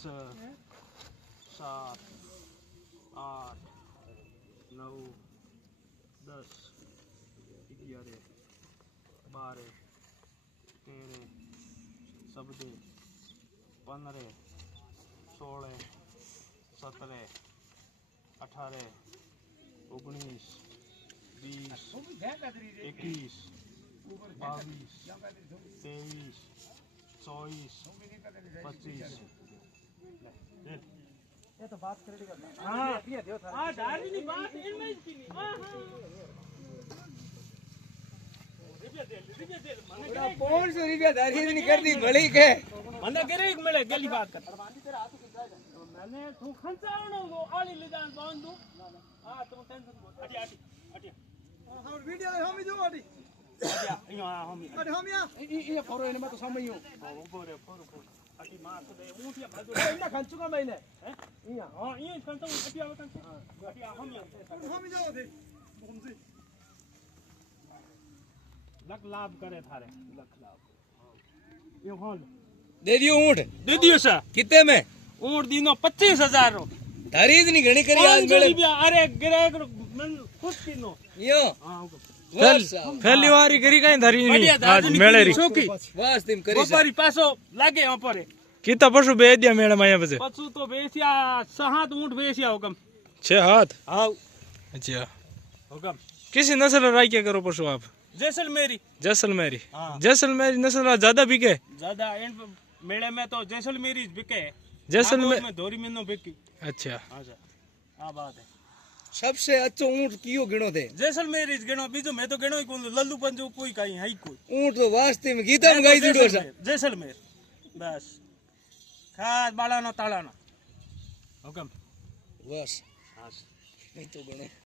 7 8 9 10 11 12 13 14 15 16 17 18 19 20 21 22 23 24 25 ये तो बात करेगी करना हाँ ये दियो था हाँ दादी ने बात इनमें ही की हाँ हाँ ₹500 दारी नहीं कर दी भली के મને ઘરે એક મળે ગલી વાત કર મને તું ખંચાવણો નો આલી લીધા બાંધું હા તું ટેન્શન નો અટી અટી અટી हम वीडियो हम जो अटी અટી અહીંયા હમી अरे हम ये फोरो इने में तो समयो ઉભો રે ફોર અટી માં તો ઊંટિયા બાજુ इने खंचुगा मैंने હે અહીંયા હા અહીંયા ખંચાવ અટી આવે કંચ અટી હમી हम जाओ थे हमसे લખ લાભ કરે થારે લખ લાભ એ હોલ दे दियो ऊंट દે દિયો સર कितने में ઊંટ દીનો 25000 નો तारीद नहीं घणी करी आज मेले अरे गिराक मन खुश कीनो यो हां પહેલી વાર કરી કઈ ધરી ની આજ મેળે રી ચોકી बस तुम करी બપોરી પાછો લાગે ઓપરે કીતા પશુ બે દિયા મેળે માં અહીંયા પછી પછું તો બેસ્યા સહાત ઊંટ બેસ્યા હુકમ છે હાથ હાવ अच्छा હુકમ किसी नस्ल राइके करो पशु आप जैसलमेरी जैसलमेरी हाँ। जैसलमेरी नस्ल ज्यादा बिके ज्यादा एंड मेले में तो जैसलमेरी ज बिके जैसलमेर में धोरी में नो बिकी अच्छा हां सर आ बात है सबसे अच्छो ऊंट कियो गिनो थे जैसलमेरी ज गणो बीजो मैं तो गणो ही कोन लल्लू पंजो कोई काई है कोई ऊंट तो वास्ते में गीता में गाई जुड़ो सा जैसलमेर बस खास बालानो तालानो हुकम बस हां नहीं तो गणे